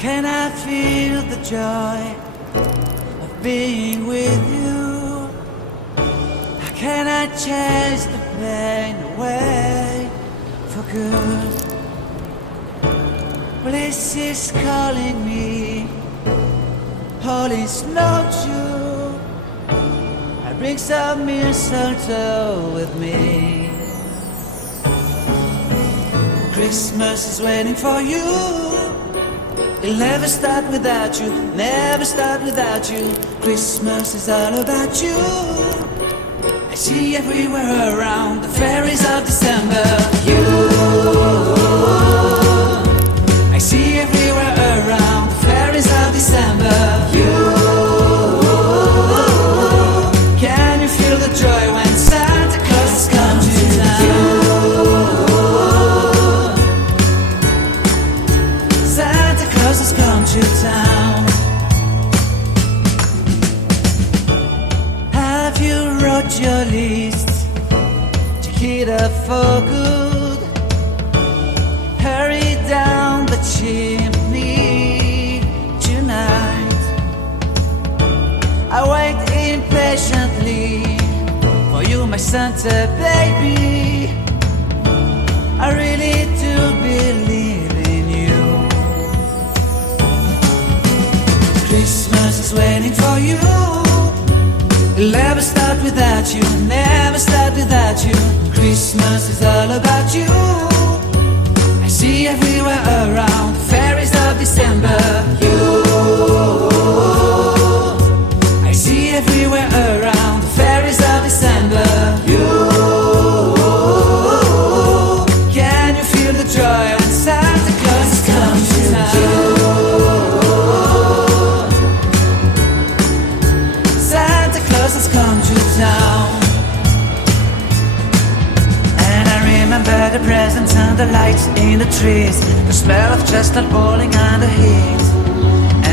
can I feel the joy of being with you? How can I chase the pain away for good? Bliss is calling me, all is not true. I bring some mistletoe with me. Christmas is waiting for you. It'll never start without you, never start without you. Christmas is all about you. I see everywhere around the fairies of December. You, I see everywhere around the fairies of December. You, can you feel the joy when Santa Claus comes to town? Santa Claus has come to town. Have you wrote your list to get up for good? Hurry down the chimney tonight. I wait impatiently for you, my Santa baby. I really do believe in you. Christmas is waiting for you. It'll never start without you, never start without you. Christmas is all about you. I see everywhere around the fairies of December. You, I see everywhere around the fairies of December. You, can you feel the joy when Santa Claus has come to town? Santa Claus has come to town. And I remember the presents and the lights in the trees, the smell of chestnut boiling and the heat.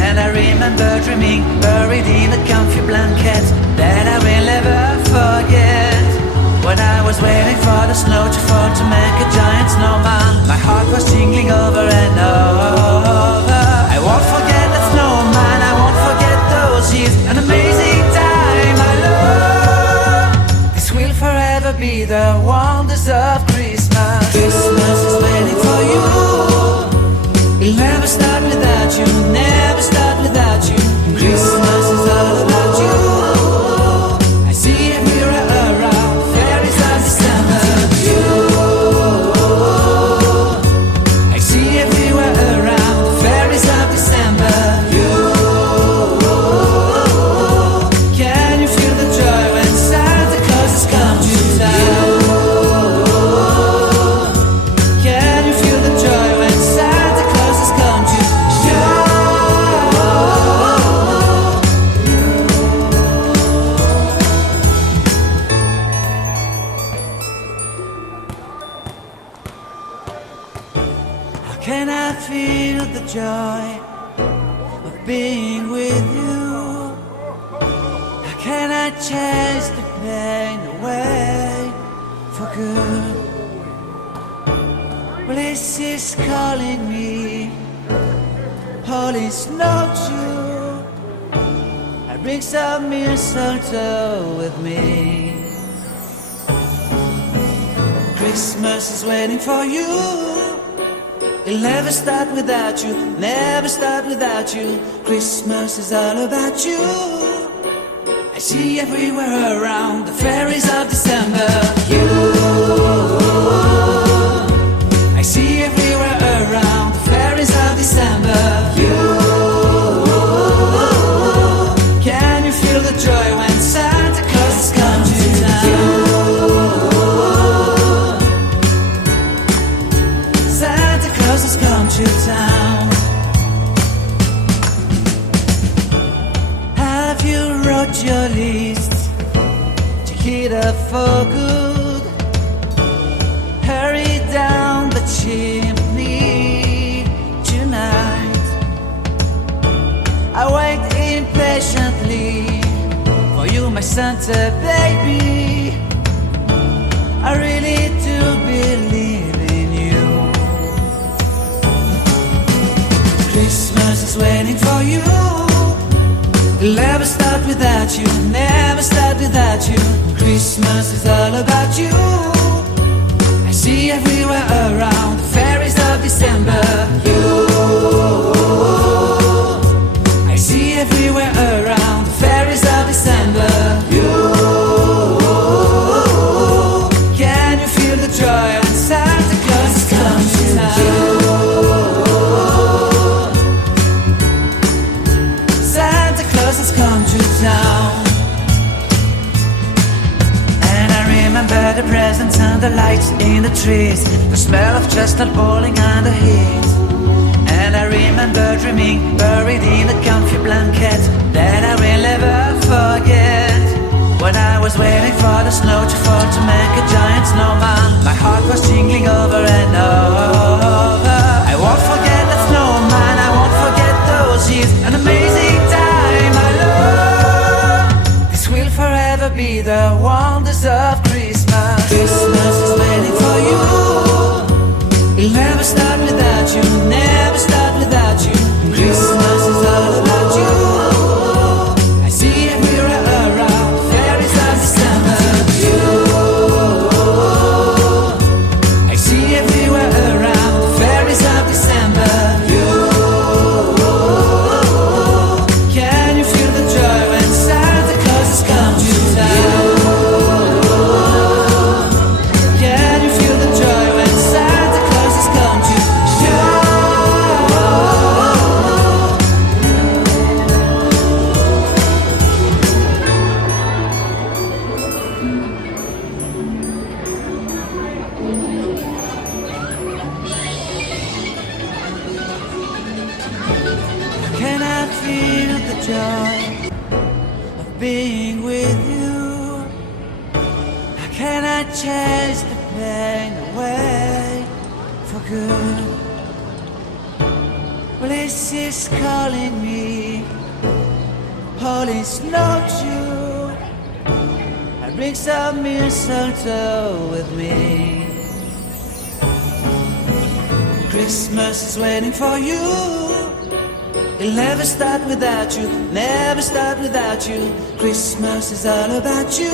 And I remember dreaming, buried in a comfy blanket that I will never forget. When I was waiting for the snow to fall to make a giant snowman, my heart was jingling over and over. I won't forget that snowman, I won't forget those years. An amazing time I love. This will forever be the wonders of Christmas. Christmas is waiting for you. It'll never start without you, never start without you. Christmas is all about you. I see everywhere around the fairies of December. You, I see everywhere around the fairies of December. You, can you feel the joy when Santa Claus has come to town? Can you feel the joy when Santa Claus has come to town? How can I feel the joy of being with you? How can I chase the pain away for good? Bliss is calling me, all is not true. I bring some mistletoe with me. Christmas is waiting for you. It'll never start without you, never start without you. Christmas is all about you. I see everywhere around the fairies of December. You, I see everywhere around the fairies of December. You, can you feel the joy when Santa Claus has come to town? Santa Claus has come to town. Have you wrote your list to get up for good? Hurry down the chimney tonight. I wait impatiently for you, my Santa baby. I really do believe in you. Christmas is waiting for you. It'll never start without you, never start without you. Christmas is all about you. I see everywhere around the fairies of December. You, I see everywhere around the fairies of December. You, can you feel the joy when Santa Claus has come to town? Santa Claus has come to town. And I remember the presents and the lights in the trees, the smell of chestnut boiling and the heat. And I remember dreaming, buried in a comfy blanket that I will never forget. When I was waiting for the snow to fall to make a giant snowman, my heart was jingling over and over. I won't forget that snowman, I won't forget those years, an amazing time I love. This will forever be the wonders of Christmas. Christmas is waiting for you. It'll never start without you, never start without you. Christmas is all about you. I see everywhere around fairies of December. You, I see everywhere around fairies of December. You, can you feel the joy when Santa Claus has come to town? Can you feel the joy when Santa Claus has come to town? Can I feel the joy of being with you? How can I chase the pain away for good? Well, this is calling me, all is not you. I bring some mistletoe with me. Christmas is waiting for you. It'll never start without you, never start without you. Christmas is all about you.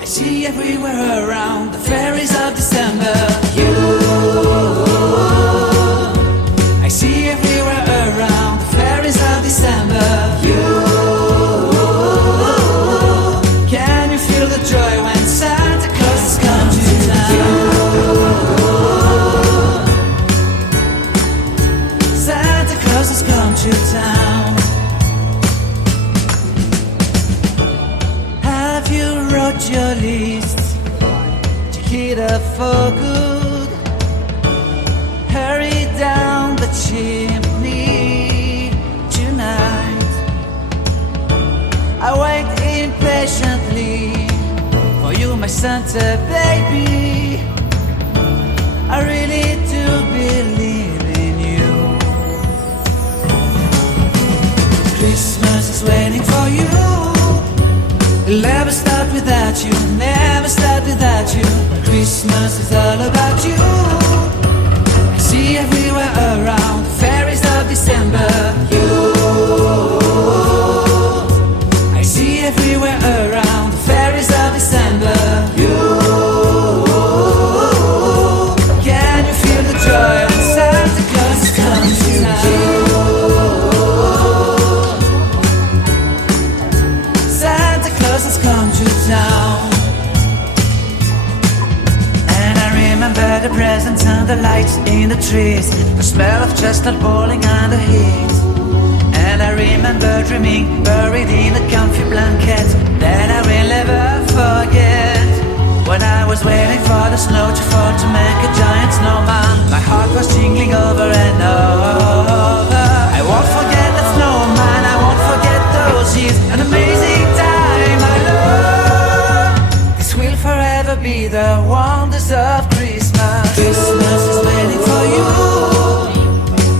I see everywhere around the fairies of December. You, I see everywhere around the fairies of December. You, can you feel the joy when Santa Claus has come to town? Santa Claus has come to town. Have you wrote your list to hit up for good? Hurry down the chimney tonight. I wait impatiently for you, my Santa baby. I really do believe in you. Christmas is waiting for you. It'll never start without you, never start without you. Christmas is all about you. I see everywhere around the fairies of December. You, I see everywhere around the fairies of December. You, can you feel the joy when Santa Claus has come to town? Santa Claus has come to town. And I remember the presents and the lights in the trees, the smell of chestnut boiling and the heat. And I remember dreaming, buried in a comfy blanket that I will never forget. When I was waiting for the snow to fall to make a giant snowman, my heart was jingling over and over. I won't forget that snowman, I won't forget those years, an amazing time I love. This will forever be the wonders of Christmas. Christmas is waiting for you.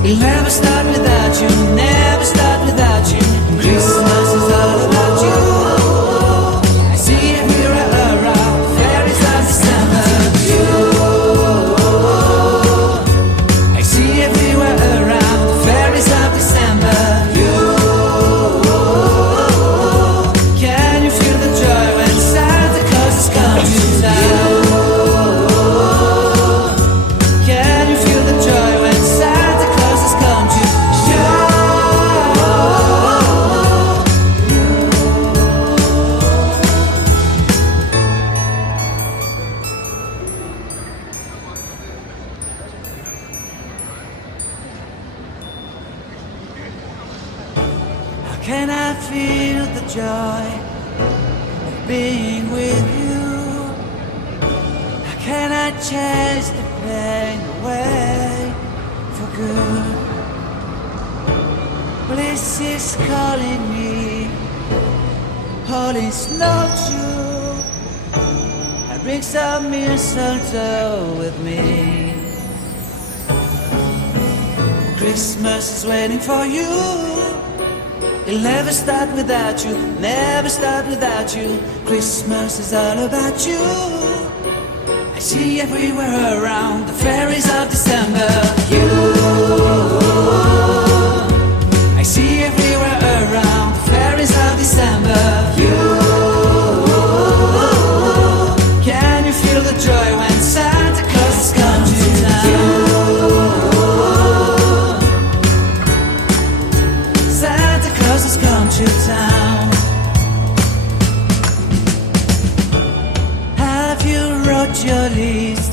It'll never start without you, never start without you. Christmas is all about you. I see everywhere around fairies of December. You, I see everywhere around joy of being with you. How can I chase the pain away for good? Bliss is calling me, all is not true. I bring some mistletoe with me. Christmas is waiting for you. It'll never start without you, never start without you. Christmas is all about you. I see everywhere around the fairies of December. You, I see everywhere around the fairies of December. You, can you feel the joy when Santa Claus has come to town? Santa Claus has come to town. Have you wrote your list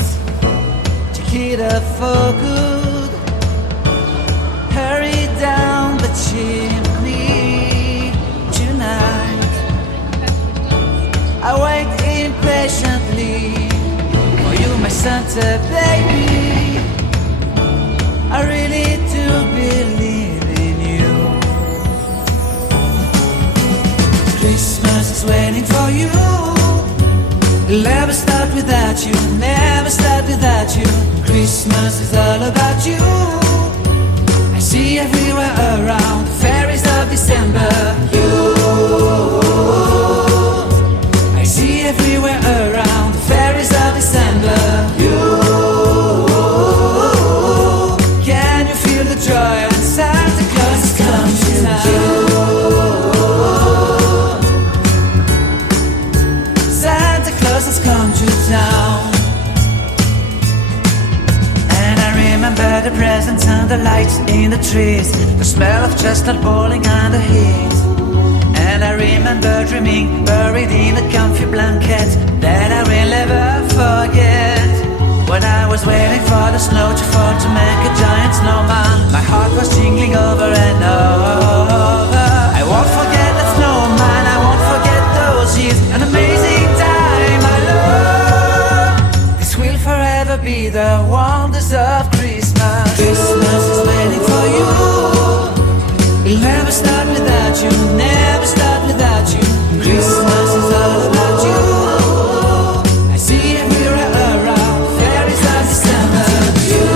to get up for good? Hurry down the chimney tonight. I wait impatiently for you, my Santa baby. I really do believe in you. Christmas is waiting for you. It'll never start without you, never start without you. Christmas is all about you. I see everywhere around the fairies of December. You, I see everywhere around the fairies of December. You, can you feel the joy when Santa Claus has come to town? Santa Claus has come to town. And I remember the presents and the lights in the trees, the smell of chestnut boiling and the heat. And I remember dreaming, buried in a comfy blanket that I will never forget. When I was waiting for the snow to fall to make a giant snowman, my heart was jingling over and over. I won't forget that snowman, I won't forget those years, an amazing time I love. This will forever be the wonders of Christmas. Christmas is waiting for you. It'll never start without you, never start without you. Christmas is all about you. I see everywhere around fairies of December. You,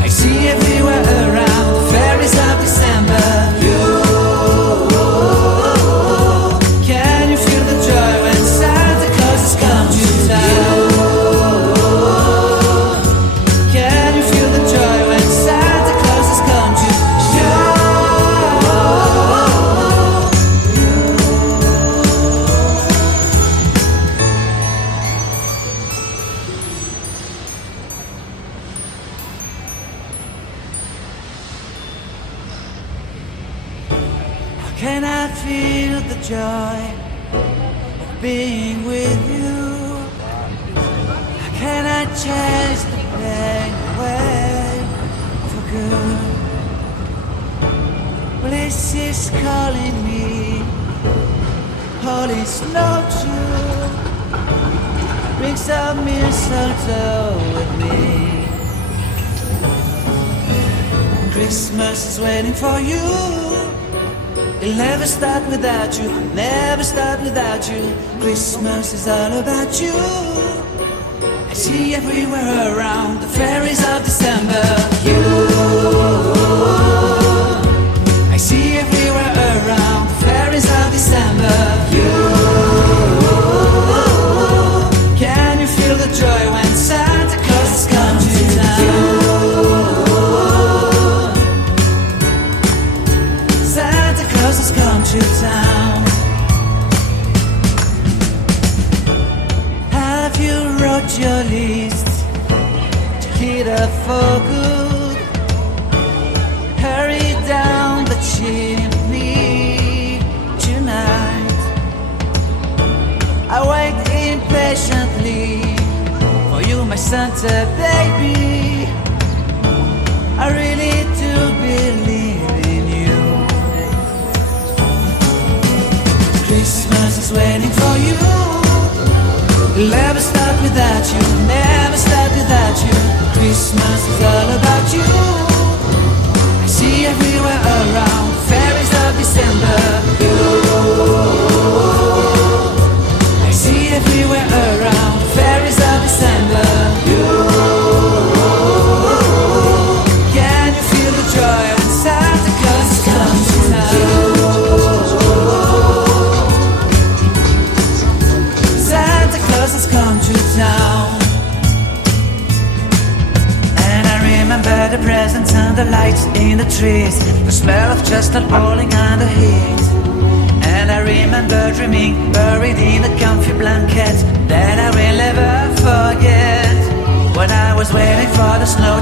I see everywhere around fairies of December. You, can you feel the joy when Santa Claus has come to town? Can you feel the joy when Santa Claus has come to town? How can I feel the joy of being with you? How can I chase the pain away for good? Bliss is calling me, all is not true. Bring some mistletoe with me. Christmas is waiting for you. It'll never start without you, never start without you. Christmas is all about you. I see everywhere around the fairies of December. You, I see everywhere around the fairies of December. You, can you feel the joy when Santa Claus has come to town? Santa Claus has come to town. Have you wrote your list to get up for good? Hurry down the chimney tonight. I wait impatiently for you, my Santa baby. I really do believe in you. We'll never start without you, never start without you. Christmas is all about you. I see everywhere around, fairies of December. You, I see everywhere around, fairies of December. You, can you feel the joy when Santa Claus has come to town? Santa Claus has come to town. And I remember the presents and the lights in the trees, the smell of chestnut rolling on the heat. And I remember dreaming, buried in a comfy blanket that I will never forget. When I was waiting for the snow